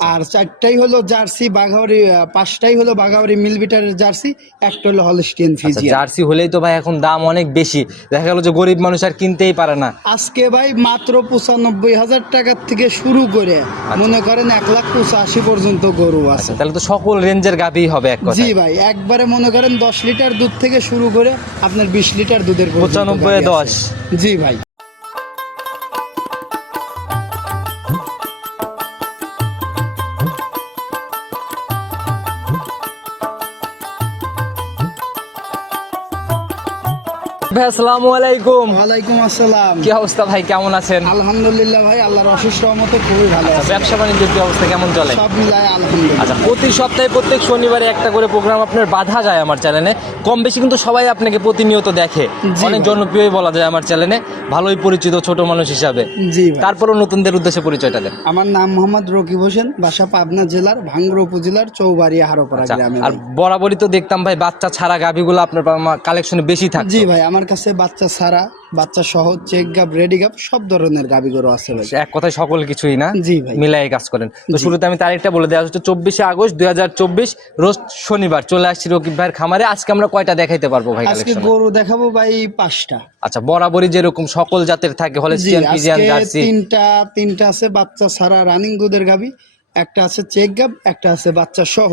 আর চারটাই হলো জার্সি বাঘাওয়ারি পাঁচটাই হলো বাঘাওয়ারি মিলবিটারের জার্সি একটা হলো হলস্টিয়ান আচ্ছা, ফিজিয়ান। জার্সি হলেই তো ভাই এখন দাম অনেক বেশি। দেখা গেল যে গরিব মানুষ আর কিনতেই পারে না। আজকে ভাই মাত্র পঁচানব্বই হাজার টাকার থেকে শুরু করে। মনে করেন এক লাখ পঁচাশি পর্যন্ত গরু আছে। আচ্ছা তাহলে তো সকল রেঞ্জের গাভি হবে এক জি ভাই একবারে মনে করেন দশ লিটার দুধ থেকে শুরু করে আপনার বিশ লিটার দুধের পঁচানব্বই দশ। জি ভাই। ভাই আসসালামু আলাইকুম। ওয়ালাইকুম আসসালাম। কি অবস্থা ভাই কেমন আছেন? আলহামদুলিল্লাহ ভাই আল্লাহর অশেষ রহমতে খুবই ভালো আচ্ছা, আছে। ব্যবসা বাণিজ্যের কি অবস্থা কেমন চলে? সব মিলায় আলহামদুলিল্লাহ। আচ্ছা প্রতি সপ্তাহে প্রত্যেক শনিবারে একটা করে প্রোগ্রাম আপনার বাধা যায় আমার চ্যানেলে কম বেশি কিন্তু সবাই আপনাকে প্রতিনিয়ত দেখে। অনেক ভাই। জনপ্রিয়ই বলা যায় আমার চ্যানেলে ভালোই পরিচিত ছোট মানুষ হিসাবে। জি তারপরও নতুনদের উদ্দেশ্যে পরিচয়টা দেন। আমার নাম মোহাম্মদ রকিব হোসেন বাসা পাবনা জেলার ভাঙ্গুর উপজেলার চৌবাড়িয়া হারোপাড়া আচ্ছা, গ্রামে আর বরাবরই তো দেখতাম ভাই বাচ্চা ছাড়া গাভিগুলো আপনার কালেকশনে বেশি থাকে জি ভাই আমার কাছে বাচ্চা ছাড়া বাচ্চা সহ চেক গাপ রেডি গাপ সব ধরনের গাবি গরু আছে ভাই। এক কথায় সকল কিছুই না? জি ভাই। মিলাই কাজ করেন। তো শুরুতে আমি তারিখটা বলে দেওয়া হচ্ছে চব্বিশে আগস্ট দুই হাজার চব্বিশ রোজ শনিবার চলে আসছি রকিব ভাইয়ের খামারে। আজকে আমরা কয়টা দেখাইতে পারব ভাই আজকে গরু দেখাবো ভাই পাঁচটা। আচ্ছা বরাবরই যেরকম সকল জাতের থাকে জার্সি। তিনটা তিনটা আছে বাচ্চা ছাড়া রানিং দুধের গাবি একটা আছে চেক গাপ একটা আছে বাচ্চা সহ।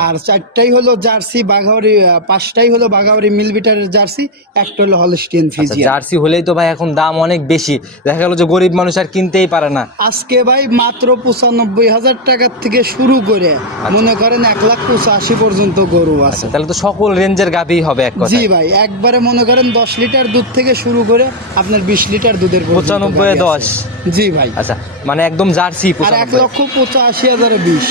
আর চারটাই হলো জার্সি বাঘাওয়ারি পাঁচটাই হলো বাঘাওয়ারি মিলবিটারের জার্সি একটা হলো হলস্টিয়ান আচ্ছা, ফিজিয়ান। জার্সি হলেই তো ভাই এখন দাম অনেক বেশি। দেখা গেল যে গরিব মানুষ আর কিনতেই পারে না। আজকে ভাই মাত্র পঁচানব্বই হাজার টাকার থেকে শুরু করে মনে করেন এক লাখ পঁচাশি পর্যন্ত গরু আছে। আচ্ছা তাহলে তো সকল রেঞ্জের গাভি হবে এক জি ভাই একবারে মনে করেন দশ লিটার দুধ থেকে শুরু করে আপনার বিশ লিটার দুধের পঁচানব্বই দশ। জি ভাই। আচ্ছা মানে একদম জার্সি আর এক লক্ষ পঁচাশি হাজার বিশ।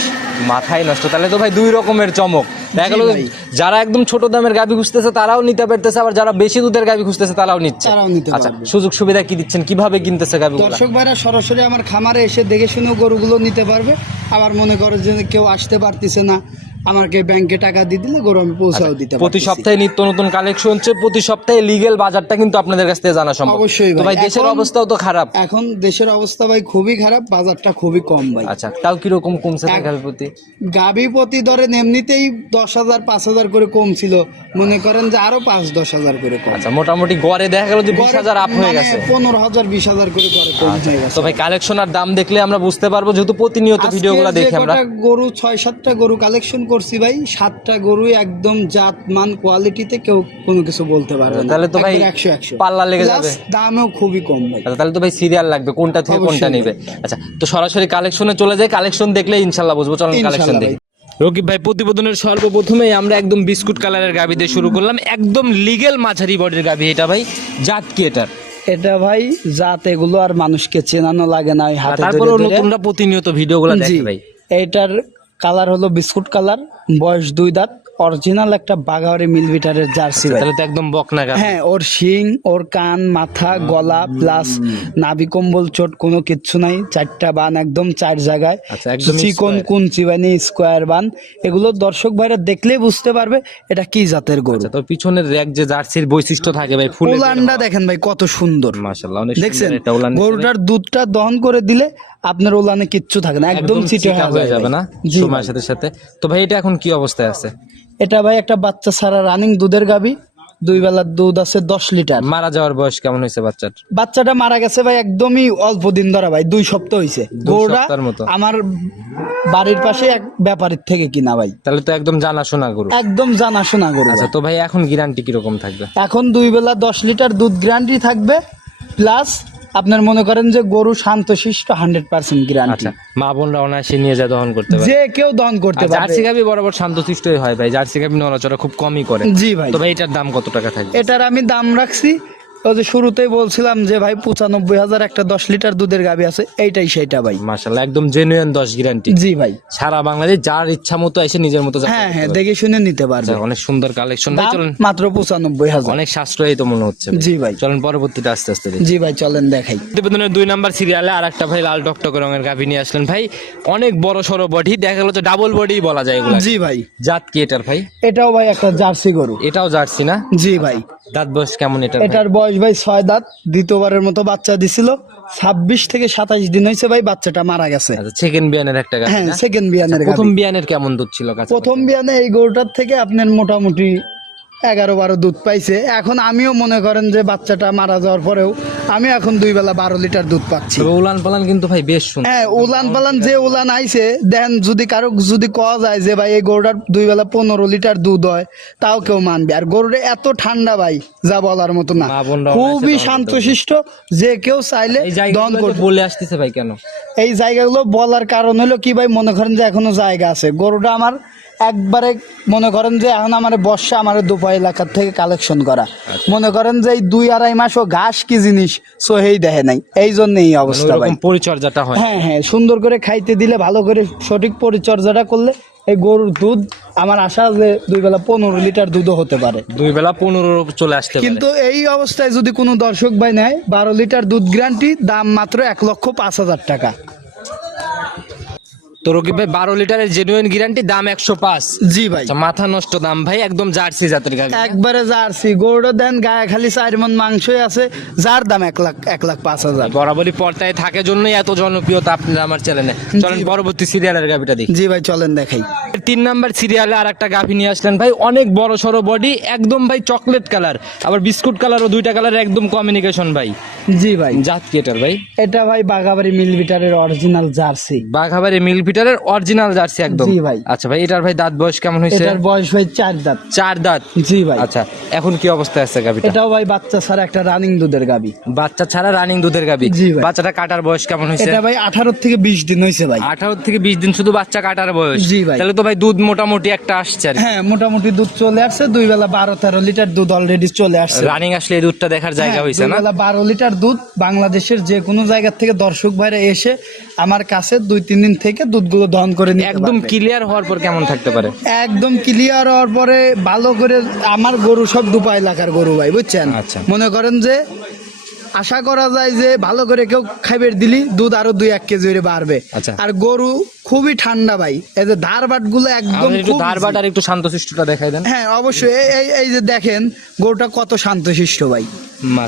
মাথায় নষ্ট। তাহলে তো ভাই দুই রকমের চমক। দেখা গেল যারা একদম ছোট দামের গাভি খুঁজতেছে তারাও নিতে পারতেছে আবার যারা বেশি দুধের গাভি খুঁজতেছে তারাও নিচ্ছে। আচ্ছা সুযোগ সুবিধা কি দিচ্ছেন? কীভাবে কিনতেছে গাভি দর্শক ভাইরা সরাসরি আমার খামারে এসে দেখে শুনেও গরুগুলো নিতে পারবে। আবার মনে করে যে কেউ আসতে পারতেছে না। আমাকে ব্যাংকে টাকা দিয়ে দিলে গরু আমি পৌঁছাও দিতে আচ্ছা, প্রতি সপ্তাহে নিত্য নতুন কালেকশন হচ্ছে প্রতি সপ্তাহে লিগেল বাজারটা কিন্তু আপনাদের কাছ থেকে জানা সম্ভব। অবশ্যই তো ভাই। দেশের অবস্থাও তো খারাপ। এখন দেশের অবস্থা ভাই খুবই খারাপ বাজারটা খুবই কম ভাই। আচ্ছা তাও কীরকম কমছে এক- গাভি প্রতি? গাভী প্রতি ধরেন এমনিতেই দশ হাজার পাঁচ হাজার করে কম ছিল মনে করেন যে আরও পাঁচ দশ হাজার করে কম। আচ্ছা মোটামুটি গড়ে দেখা গেল যে বিশ হাজার আপ হয়ে মানে গেছে। আচ্ছা, পনেরো হাজার বিশ হাজার করে করে কম হয়ে গেছে। তো ভাই কালেকশন আর দাম দেখলে আমরা বুঝতে পারব যেহেতু প্রতিনিয়ত ভিডিওগুলো দেখি আমরা গরু ছয় সাতটা গরু কালেকশন করছি ভাই সাতটা গরু একদম জাত মান কোয়ালিটিতে কেউ কোনো কিছু বলতে পারবে না। তাহলে তো ভাই একশো একশো। পাল্লা লেগে যাবে। দামেও খুবই কম ভাই। আচ্ছা তাহলে তো ভাই সিরিয়াল লাগবে কোনটা থেকে কোনটা নেবে? আচ্ছা তো সরাসরি কালেকশনে চলে যাই কালেকশন দেখলে ইনশাল্লাহ বুঝব। চলুন কালেকশন দেখি। রকিব ভাই প্রতিবেদনের সর্বপ্রথমে আমরা একদম বিস্কুট কালারের গাবি দিয়ে শুরু করলাম। একদম লিগেল মাঝারি বডির গাবি এটা ভাই জাত কি এটার? এটা ভাই জাত এগুলো আর মানুষকে চেনানো লাগে না ওই হাতে ধরে। নতুনরা প্রতিনিয়ত ভিডিওগুলো দেখে ভাই। এইটার কালার হলো বিস্কুট কালার বয়স দুই দাঁত। অরিজিনাল একটা বাঘাওয়ারি মিলবিটারের জার্সি তাহলে তো একদম বকনা হ্যাঁ ওর শিং ওর কান মাথা গলা প্লাস নাভি কম্বল চোট কোনো কিচ্ছু নাই। চারটা বান একদম চার জায়গায়। আচ্ছা, চিকন কুঞ্চি বানি স্কোয়ার বান। এগুলো দর্শক ভাইরা দেখলেই বুঝতে পারবে এটা কি জাতের গরু। আচ্ছা তো পিছনের র্যাক যে জার্সির বৈশিষ্ট্য থাকে ভাই ফুল উলানটা দেখেন ভাই কত সুন্দর। মাশাআল্লাহ অনেক দেখছেন? গরুটার দুধটা দহন করে দিলে আপনার ওলানে কিচ্ছু থাকে না একদম চিটে হয়ে যাবে না? সময়ের সাথে সাথে। তো ভাই এটা এখন কি অবস্থায় আছে? এটা ভাই একটা বাচ্চা ছাড়া রানিং দুধের গাবি দুই বেলার দুধ আছে দশ লিটার। মারা যাওয়ার বয়স কেমন হয়েছে বাচ্চার? বাচ্চাটা মারা গেছে ভাই একদমই অল্প দিন ধরা ভাই দুই সপ্তাহ হয়েছে গরুটা আমার বাড়ির পাশে এক ব্যাপারীর থেকে কিনা ভাই। তাহলে তো একদম জানাশোনা গরু। একদম জানাশোনা গরু আচ্ছা তো ভাই এখন গ্যারান্টি কীরকম থাকবে? এখন দুই বেলা দশ লিটার দুধ গ্যারান্টি থাকবে প্লাস আপনার মনে করেন যে গরু শান্ত শিষ্ট হান্ড্রেড পার্সেন্ট গ্যারান্টি মা বোনরা অনায়াসে নিয়ে যা দহন করতে পারে। যে কেউ দহন করতে পারে জার্সি গাবি বরাবর শান্তশিষ্টই হয় ভাই। জার্সি গাবি নড়াচড়া খুব কমই করে। জি ভাই। তো ভাই এটার দাম কত টাকা থাকে এটার আমি দাম রাখছি ওই যে শুরুতেই বলছিলাম যে ভাই পঁচানব্বই হাজার একটা দশ লিটার দুধের গাবি আছে এইটাই সেইটা ভাই। মাশাল্লাহ একদম জেনুইন দশ গ্যারান্টি জি ভাই। সারা বাংলাদেশ যার ইচ্ছা মতো এসে নিজের মতো হ্যাঁ হ্যাঁ দেখে শুনে নিতে পারবে। আচ্ছা, অনেক সুন্দর কালেকশন ভাই মাত্র পঁচানব্বই হাজার। অনেক সাশ্রয়ী তো মনে হচ্ছে। জি ভাই। চলুন পরবর্তীতে আস্তে আস্তে জি ভাই চলেন দেখাই। প্রতিবেদনের দুই নাম্বার সিরিয়ালে আর একটা ভাই লাল টকটকে রঙের গাভী নিয়ে আসলেন। ভাই অনেক বড় সড়ো বডি দেখা গেল ডাবল বডি বলা যায় এগুলো জি ভাই। জাত কি এটার ভাই? এটাও ভাই একটা জার্সি গরু। এটাও জার্সি না? জি ভাই। দাঁত বয়স কেমন এটা এটার বয়স ভাই ছয় দাঁত দ্বিতীয়বারের মতো বাচ্চা দিছিল। ছাব্বিশ থেকে সাতাইশ দিন হয়েছে ভাই বাচ্চাটা মারা গেছে। আচ্ছা সেকেন্ড বিয়ানের একটা গাছ হ্যাঁ সেকেন্ড বিয়ানের প্রথম বিয়ানের কেমন দুধ ছিল প্রথম বিয়ানে এই গরুটার থেকে আপনার মোটামুটি এগারো বারো দুধ পাইছে। এখন আমিও মনে করেন যে বাচ্চাটা মারা যাওয়ার পরেও আমি এখন দুই বেলা বারো লিটার দুধ পাচ্ছি। উলান পালান কিন্তু ভাই বেশ সুন্দর। হ্যাঁ উলান পালান যে উলান আইছে দেন যদি কারও যদি কওয়া যায় যে ভাই এই গরুটার দুই বেলা পনেরো লিটার দুধ হয় তাও কেউ মানবে। আর গরুটা এত ঠান্ডা ভাই যা বলার মতো না। খুবই শান্তশিষ্ট যে কেউ চাইলে বলে আসতেছে ভাই কেন? এই জায়গাগুলো বলার কারণ হলো কি ভাই মনে করেন যে এখনও জায়গা আছে। গরুটা আমার একবারে মনে করেন যে এখন আমার বর্ষা আমার দুপা এলাকার থেকে কালেকশন করা। মনে করেন যে এই দুই আড়াই মাস ও ঘাস কি জিনিস? সোহেই দেখে নাই। এই জন্য এই অবস্থা ভাই। পরিচর্যাটা হয়। হ্যাঁ হ্যাঁ সুন্দর করে খাইতে দিলে ভালো করে সঠিক পরিচর্যাটা করলে এই গরুর দুধ আমার আশা যে দুই বেলা পনেরো লিটার দুধও হতে পারে। দুই বেলা পনেরো চলে আসতে কিন্তু এই অবস্থায় যদি কোনো দর্শক ভাই নেয় বারো লিটার দুধ গ্যারান্টি দাম মাত্র এক লক্ষ পাঁচ হাজার টাকা। তো রকিব ভাই বারো লিটারের জেনুইন গ্যারান্টি দাম একশো পাঁচ। জি ভাই। আচ্ছা মাথা নষ্ট দাম ভাই একদম জার্সি জাতের গাভী। একবারে জার্সি গরুটা দেন গায়ে খালি চার মন মাংসই আছে যার দাম এক লাখ এক লাখ পাঁচ হাজার। বরাবরই পর্দায় থাকে জন্যই এত জনপ্রিয়তা আপনারা আমার চ্যানেলে চলেন পরবর্তী সিরিয়ালের গাভিটা দেখি। জি ভাই চলেন দেখাই। তিন নাম্বার সিরিয়ালে আর একটা গাভি নিয়ে আসলেন ভাই অনেক বড় সড়ো বডি একদম ভাই চকলেট কালার আবার বিস্কুট কালারও দুইটা কালার একদম কমিউনিকেশন ভাই। জি ভাই। জাত কি এটার ভাই? এটা ভাই বাগাবাড়ি মিলবিটারের অরিজিনাল জার্সি। বাঘাবাড়ি মিল পিটারের অরিজিনাল জার্সি একদম। জি ভাই। আচ্ছা ভাই এটার ভাই দাঁত বয়স কেমন হয়েছে? এটার বয়স ভাই চার দাঁত। চার দাঁত? জি ভাই। আচ্ছা এখন কি অবস্থায় আছে গাভিটা? এটাও ভাই বাচ্চা ছাড়া একটা রানিং দুধের গাবি বাচ্চা ছাড়া রানিং দুধের গাভি? জি ভাই। বাচ্চাটা কাটার বয়স কেমন হয়েছে? এটা ভাই আঠারো থেকে বিশ দিন হয়েছে ভাই। আঠারো থেকে বিশ দিন শুধু বাচ্চা কাটার বয়স? জি ভাই। তাহলে তো ভাই দুধ মোটামুটি একটা আসছে আর হ্যাঁ মোটামুটি দুধ চলে আসছে দুই বেলা বারো তেরো লিটার দুধ অলরেডি চলে আসছে। রানিং আসলে এই দুধটা দেখার জায়গা হ্যাঁ, হয়েছে দুই না? বেলা বারো লিটার দুধ বাংলাদেশের যে কোনো জায়গা থেকে দর্শক ভাইরা এসে আমার কাছে দুই তিন দিন থেকে দুধগুলো দহন করে নিতে একদম ক্লিয়ার হওয়ার পর কেমন থাকতে পারে? একদম ক্লিয়ার হওয়ার পরে ভালো করে আমার গরু সব দুপা এলাকার গরু ভাই বুঝছেন? আচ্ছা। মনে করেন যে আশা করা যায় যে ভালো করে কেউ খাইবের দিলি দুধ আরও দুই এক কেজি বাড়বে। আচ্ছা। আর গরু খুবই ঠান্ডা ভাই এই যে ধার বাটগুলো একদম ধারবাট আর একটু শান্তশিষ্টটা দেখাই দেন। হ্যাঁ অবশ্যই। এই- এই যে দেখেন গরুটা কত শান্তশিষ্ট ভাই।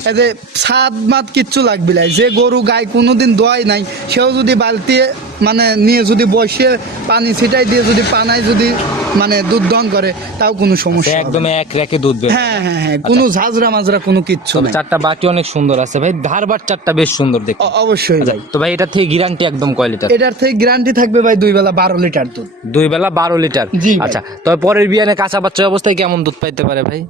এই যে সাত মাত কিচ্ছু লাগবে যে গরু গায়ে কোনোদিন দোয়াই নাই সেও যদি বালতি মানে নিয়ে যদি বসে পানি ছিটাই দিয়ে যদি পানায় যদি মানে দুধ দহন করে তাও কোনো সমস্যা একদম এক রেখে দুধ বের হ্যাঁ হ্যাঁ হ্যাঁ কোনো ঝাঁঝরা মাজরা কোনো কিচ্ছু চারটা বাটি অনেক সুন্দর আছে ভাই। ধারবাট চারটা বেশ সুন্দর দেখতে। অবশ্যই। আচ্ছা, ভাই তো ভাই এটা থেকে গ্যারান্টি একদম কয় লিটার এটার থেকে গ্যারান্টি থাকবে ভাই দুই বেলা বারো লিটার দুধ। দুই বেলা বারো লিটার জি আচ্ছা তবে পরের বিয়ানে কাঁচা বাচ্চা অবস্থায় কেমন দুধ পাইতে পারে ভাই?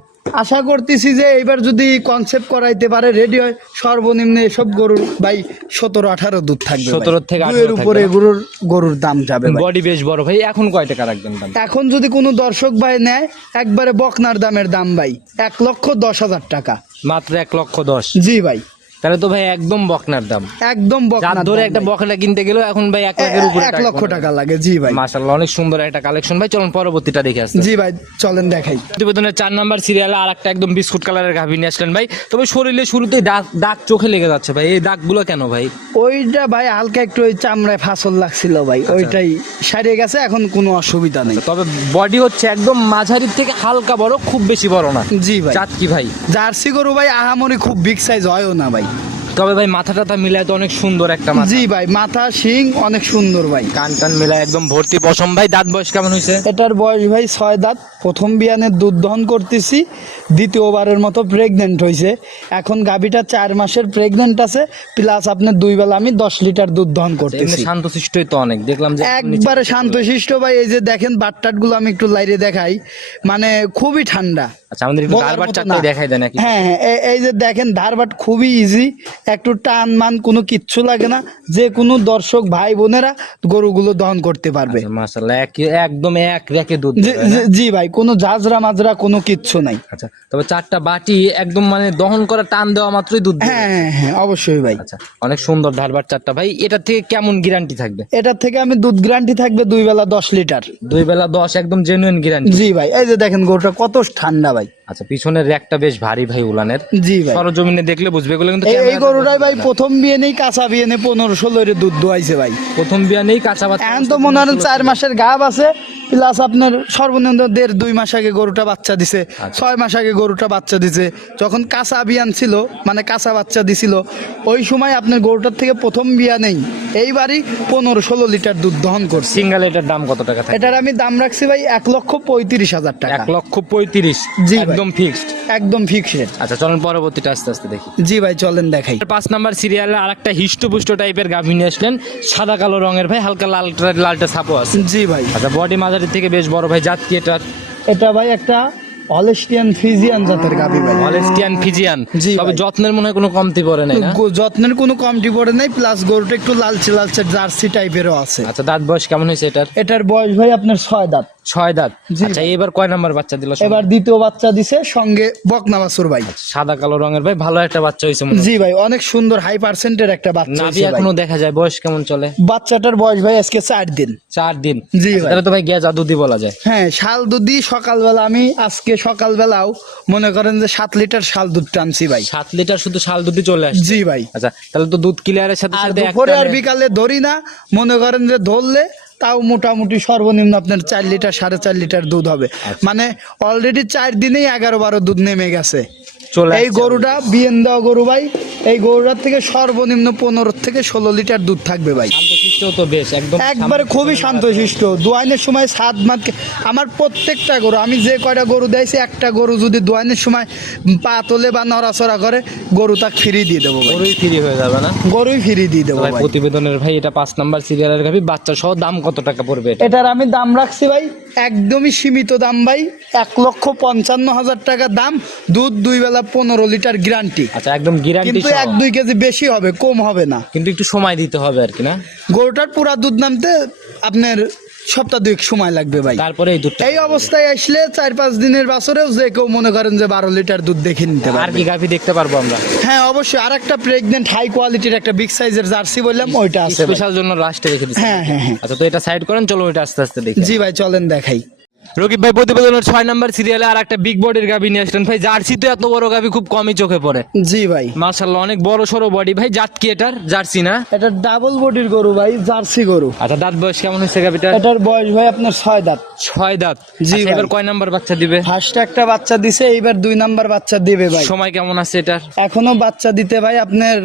আশা করতেছি যে এইবার যদি কনসেপ্ট করাইতে পারে রেডি হয় সর্বনিম্ন এসব গরুর ভাই সতেরো আঠারো দুধ থাকবে 17 থেকে 18 উপরে গরুর গরুর দাম যাবে বডি বেশ বড় ভাই এখন কয় টাকা রাখবেন দাম? এখন যদি কোনো দর্শক ভাই নেয় একবারে বকনার দামের দাম ভাই এক লক্ষ দশ হাজার টাকা। মাত্র এক লক্ষ দশ? জি ভাই। তাহলে তো ভাই একদম বকনার দাম। একদম বকনার ধরে একটা। বকনা কিনতে গেলেও এখন ভাই এক লাখের উপরে এক লক্ষ টাকা লাগে জি ভাই। মাশাআল্লাহ অনেক সুন্দর একটা কালেকশন ভাই চলুন পরবর্তীটা দেখে আসতে জি ভাই চলেন দেখাই। প্রতিবেদনের চার নাম্বার সিরিয়ালে আর একটা একদম বিস্কুট কালারের গাভী নিয়ে আসলেন ভাই। তবে শরীরে শুরুতেই দাগ দাগ চোখে লেগে যাচ্ছে ভাই। এই দাগগুলো কেন ভাই? ওইটা ভাই হালকা একটু ওই চামড়ায় ফাসল লাগছিল ভাই। আচ্ছা। ওইটাই সারিয়ে গেছে এখন কোনো অসুবিধা নেই। তবে বডি হচ্ছে একদম মাঝারির থেকে হালকা বড় খুব বেশি বড় না। জি ভাই। চাঁদ কি ভাই? জার্সি গরু ভাই আহামরি খুব বিগ সাইজ হয়ও না ভাই। তবে ভাই মাথা টাথা মিলায় তো অনেক সুন্দর একটা মাথা। জি ভাই মাথা শিং অনেক সুন্দর ভাই। কান টান মিলায় একদম ভর্তি পশম। ভাই দাঁত বয়স কেমন হয়েছে? এটার বয়স ভাই ছয় দাঁত। প্রথম বিয়ানের দুধ দহন করতেছি দ্বিতীয়বারের মতো প্রেগনেন্ট হয়েছে এখন গাভীটা চার মাসের প্রেগনেন্ট আছে প্লাস আপনার দুই বেলা আমি দশ লিটার দুধ দহন এমনি করতেছি। শান্তশিষ্টই তো অনেক দেখলাম যে একবারে শান্তশিষ্ট ভাই এই যে দেখেন বাটটাটগুলো আমি একটু লাইরে দেখাই। মানে খুবই ঠান্ডা। আচ্ছা আমাদের একটু। দেখাই দেন হ্যাঁ হ্যাঁ এই যে দেখেন ধারবাট খুবই ইজি একটু টান মান কোনো কিচ্ছু লাগে না। যে কোনো দর্শক ভাই বোনেরা গরুগুলো দহন করতে পারবে। মাশাআল্লাহ একদম এক রেখে দুধ জি- জি ভাই কোনো ঝাঁঝরা মাজরা কোনো কিচ্ছু নাই। আচ্ছা তবে চারটা বাটি একদম মানে দহন করা টান দেওয়া মাত্রই দুধ হ্যাঁ হ্যাঁ হ্যাঁ অবশ্যই ভাই। আচ্ছা অনেক সুন্দর ধারবার চারটা। ভাই এটা থেকে কেমন গ্যারান্টি থাকবে? এটার থেকে আমি দুধ গ্যারান্টি থাকবে দুই বেলা দশ লিটার। দুই বেলা দশ একদম জেনুইন গ্যারান্টি জি ভাই এই যে দেখেন গরুটা কত ঠান্ডা ভাই। আচ্ছা পিছনের র্যাকটা বেশ ভারী ভাই উলানের। জি ভাই। সরজমিনে দেখলে বুঝবে এগুলো কিন্তু এই- গরুটাই ভাই। প্রথম বিয়ে নেই কাঁচা বিয়ে নেই পনেরো ষোলো এর দুধ দোয়াইছে ভাই। প্রথম বিয়া নেই কাঁচা বাচ্চা এখন তো মনে হয় চার মাসের গাব আছে প্লাস আপনার সর্বনিম্ন দেড় দুই মাস আগে গরুটা বাচ্চা দিছে আচ্ছা। ছয় মাস আগে গরুটা বাচ্চা দিছে। যখন কাঁচা বিয়ান ছিল মানে কাঁচা বাচ্চা দিছিল ওই সময় আপনার গরুটার থেকে প্রথম বিয়া নেই। এইবারই পনেরো ষোলো লিটার দুধ দহন করছে। সিঙ্গেল এটার দাম কত টাকা থাকে? এটার আমি দাম রাখছি ভাই এক লক্ষ পঁয়ত্রিশ হাজার টাকা। এক লক্ষ পঁয়ত্রিশ। জি ভাই। একদম ফিক্সড একদম ফিক্সড আচ্ছা চলেন পরবর্তীটা আস্তে আস্তে দেখি। জি ভাই চলেন দেখাই। পাঁচ নাম্বার সিরিয়ালে আর একটা হিষ্টপুষ্ট টাইপের গাভী নিয়ে আসলেন সাদা কালো রঙের ভাই হালকা লাল লালটা ছাপো আছে। জি ভাই। আচ্ছা বডি মাঝারি থেকে বেশ বড় ভাই জাত কি এটা ভাই একটা হলেস্টিয়ান ফিজিয়ান জাতের গাভি ভাই। ফিজিয়ান। তবে যত্নের মনে হয় কোনো কমতি পড়ে নাই না? যত্নের কোনো কমটি পড়ে নাই প্লাস গরুটা একটু লালচে লালচে জার্সি টাইপেরও আছে। আচ্ছা দাঁত বয়স কেমন হয়েছে এটার? এটার বয়স ভাই আপনার ছয় দাঁত। ছয় দাঁত। আচ্ছা এবার কয় নাম্বার বাচ্চা দিল? এবার দ্বিতীয় বাচ্চা দিছে সঙ্গে বকনা বাছুর ভাই। সাদা কালো রঙের ভাই ভালো একটা বাচ্চা হয়েছে জি ভাই অনেক সুন্দর হাই পার্সেন্টের একটা বাচ্চা নাভি এখনও দেখা যায় বয়স কেমন চলে? বাচ্চাটার বয়স ভাই আজকে চার দিন। চার দিন। জি আচ্ছা, ভাই। তাহলে তো ভাই গ্যাস দুধি বলা যায়। হ্যাঁ শাল দুধই সকালবেলা আমি আজকে সকালবেলাও মনে করেন যে সাত লিটার শাল দুধ টানছি ভাই। সাত লিটার শুধু শাল দুধি চলে আসে জি ভাই। আচ্ছা তাহলে তো দুধ ক্লিয়ারের সাথে আর সাথে দুপুরে আর বিকালে ধরি না মনে করেন যে ধরলে তাও মোটামুটি সর্বনিম্ন আপনার চার লিটার সাড়ে চার লিটার দুধ হবে। আচ্ছা। মানে অলরেডি চার দিনেই এগারো বারো দুধ নেমে গেছে। চলে এই। গরুটা বিয়েন দেওয়া গরু ভাই এই গরুটার থেকে সর্বনিম্ন পনেরো থেকে ষোলো লিটার দুধ থাকবে ভাই। তো বেশ একদম একবারে খুবই শান্তশিষ্ট। দোয়াইনের সময় সাত মাত আমার প্রত্যেকটা গরু আমি যে কয়টা গরু দিয়েছি একটা গরু যদি দোয়াইনের সময় পা তোলে বা নড়াচড়া করে গরু তাকে ফিরিয়ে দিয়ে দেবো গরুই ফ্রি হয়ে যাবে না? গরুই ফিরিয়ে দিয়ে দেবো প্রতিবেদনের ভাই এটা পাঁচ নাম্বার সিরিয়ালের গাভি বাচ্চা সহ দাম কত টাকা পড়বে এটার আমি দাম রাখছি ভাই একদমই সীমিত দাম ভাই। এক লক্ষ পঞ্চান্ন হাজার টাকা দাম দুধ দুই বেলা পনেরো লিটার গ্যারান্টি আচ্ছা একদম গ্যারান্টি কিন্তু এক দুই কেজি বেশি হবে কম হবে না। কিন্তু একটু সময় দিতে হবে আর কি না? গরুটার পুরা দুধ নামতে আপনার সপ্তাহ দুই সময় লাগবে ভাই। তারপরে এই দুধটা এই অবস্থায় আসলে চার পাঁচ দিনের বছরেও যে কেউ মনে করেন যে বারো লিটার দুধ দেখে নিতে আর কি গাভি দেখতে পারব আমরা? হ্যাঁ অবশ্যই। আর একটা প্রেগনেন্ট হাই কোয়ালিটির একটা বিগ সাইজের জার্সি বললাম ওইটা আছে। স্পেশাল জন্য লাস্টে রেখে দিচ্ছি। হ্যাঁ হ্যাঁ হ্যাঁ। আচ্ছা তো এটা সাইড করেন চলো ওইটা আস্তে আস্তে দেখি। জি ভাই চলেন দেখাই। রকিব ভাই প্রতিবেদনের ছয় নাম্বার সিরিয়ালে আর একটা বিগ বডির গাভি নিয়ে আসলেন। ভাই জার্সি তো এত বড় গাভি খুব কমই চোখে পড়ে। জি ভাই। মার্শাল্লাহ অনেক বড় সড়ো বডি ভাই জাত কি এটার? জার্সি না? এটা ডাবল বডির গরু ভাই জার্সি গরু। আচ্ছা দাঁত বয়স কেমন হয়েছে গাভিটার? এটার বয়স ভাই আপনার ছয় দাঁত। ছয় দাঁত। জি আচ্ছা, ভাই। এবার কয় নাম্বার বাচ্চা দিবে? ফার্স্ট একটা বাচ্চা দিছে এইবার দুই নাম্বার বাচ্চা দিবে ভাই। সময় কেমন আছে এটার? এখনও বাচ্চা দিতে ভাই আপনার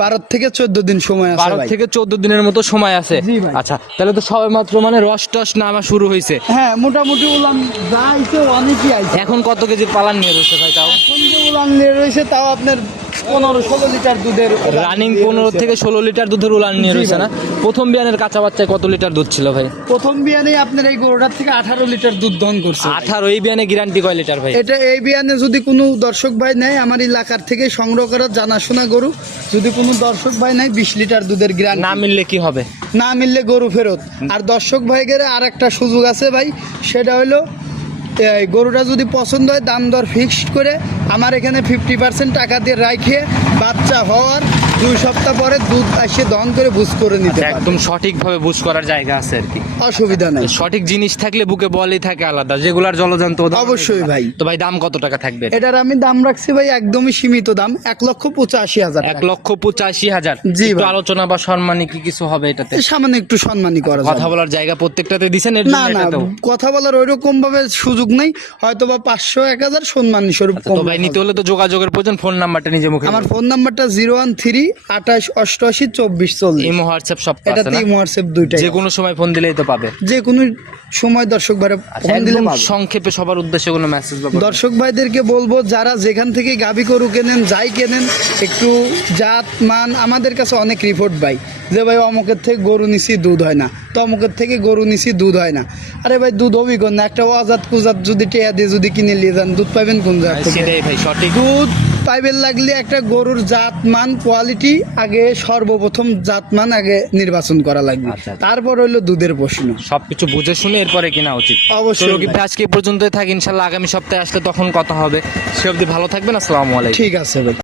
বারো থেকে চোদ্দ দিন সময় আছে বারো থেকে চোদ্দ দিনের মতো সময় আছে। আচ্ছা তাহলে তো সবে মাত্র মানে রস টস নামা শুরু হয়েছে। হ্যাঁ মোটামুটি উলান যা আইছে অনেকই আইছে। এখন কত কেজি পালান নিয়ে রয়েছে ভাই তাও? এখন যে উলান নিয়ে রয়েছে তাও আপনার পনেরো ষোলো লিটার দুধের রানিং পনেরো থেকে ষোলো লিটার দুধের উলান নিয়ে রয়েছে না? প্রথম বিয়ানের কাঁচা বাচ্চায় কত লিটার দুধ ছিল ভাই? প্রথম বিয়ানে আপনার এই গরুটার থেকে আঠারো লিটার দুধ দহন করছে আঠারো এই বিয়ানে গ্যারান্টি কয় লিটার ভাই? এটা এই বিয়ানে যদি কোনো দর্শক ভাই নেয় আমার এলাকার থেকে সংগ্রহ করার জানাশোনা গরু যদি কোনো দর্শক ভাই নেয় বিশ লিটার দুধের গ্রান্ট না মিললে কি হবে? না মিললে গরু ফেরত। আর দর্শক ভাইদের আর একটা সুযোগ আছে ভাই সেটা হলো গরুটা যদি পছন্দ হয় দাম দর ফিক্সড করে আমার এখানে ফিফটি পার্সেন্ট টাকা দিয়ে রাখে বাচ্চা হওয়ার দুই সপ্তাহ পরে দুধ আসে দহন করে বুঝ করে নিতে একদম সঠিকভাবে বুঝ করার জায়গা আছে আর কি। অসুবিধা নাই। সঠিক জিনিস থাকলে বুকে বলই থাকে আলাদা যেগুলার জলজান্ত অবশ্যই ভাই। তো ভাই দাম কত টাকা থাকবে? এটার আমি দাম রাখছি ভাই একদমই সীমিত দাম এক লক্ষ পঁচাশি হাজার এক। লক্ষ পঁচাশি হাজার। জি আলোচনা বা সম্মানী কি কিছু হবে এটাতে? সামান্য একটু সম্মানী করা। কথা বলার জায়গা প্রত্যেকটাতে দিছেন না না কথা বলার ওইরকম ভাবে সুযোগ নেই হয়তো বা পাঁচশো এক হাজার সম্মান স্বরূপ আচ্ছা, তো ভাই নিতে হলে তো যোগাযোগের প্রয়োজন ফোন নাম্বারটা নিজে মুখে আমার ফোন নাম্বারটা জিরো ওয়ান থ্রি আঠাশ অষ্টআশি চব্বিশ চল্লিশ। ইমো হোয়াটসঅ্যাপ সব এটাতে না? হোয়াটসঅ্যাপ দুইটাই। যে কোনো সময় ফোন দিলেই তো পাবে। যে কোনো সময় দর্শক আচ্ছা, ফোন দিলে সংক্ষেপে সবার উদ্দেশ্যে কোনো মেসেজ দর্শক ভাইদেরকে বলব যারা যেখান থেকে গাবি গরু কেনেন যাই কেনেন একটু জাত মান আমাদের কাছে অনেক রিপোর্ট ভাই। যে ভাই অমুকের থেকে গরু নিছি দুধ হয় না। তো অমুকের থেকে গরু নিছি দুধ হয় না। আরে ভাই দুধ হবি কোন না? একটা অজাত কুজাত যদি টেয়া দিয়ে যদি কিনে নিয়ে যান দুধ পাবেন কোন জায়গা থেকে? সেটাই ভাই সঠিক। দুধ পাইবেন লাগলে একটা গরুর জাত মান কোয়ালিটি আগে সর্বপ্রথম জাত মান আগে নির্বাচন করা লাগবে। আচ্ছা, আচ্ছা। তারপর হইল দুধের প্রশ্ন। সবকিছু বুঝে শুনে এরপরে কেনা উচিত। অবশ্যই। আজকে পর্যন্ত পর্যন্তই থাক ইনশাল্লাহ আগামী সপ্তাহে আসলে তখন কথা হবে। সে অবধি ভালো থাকবেন আসসালামু আলাইকুম। ঠিক আছে ভাই।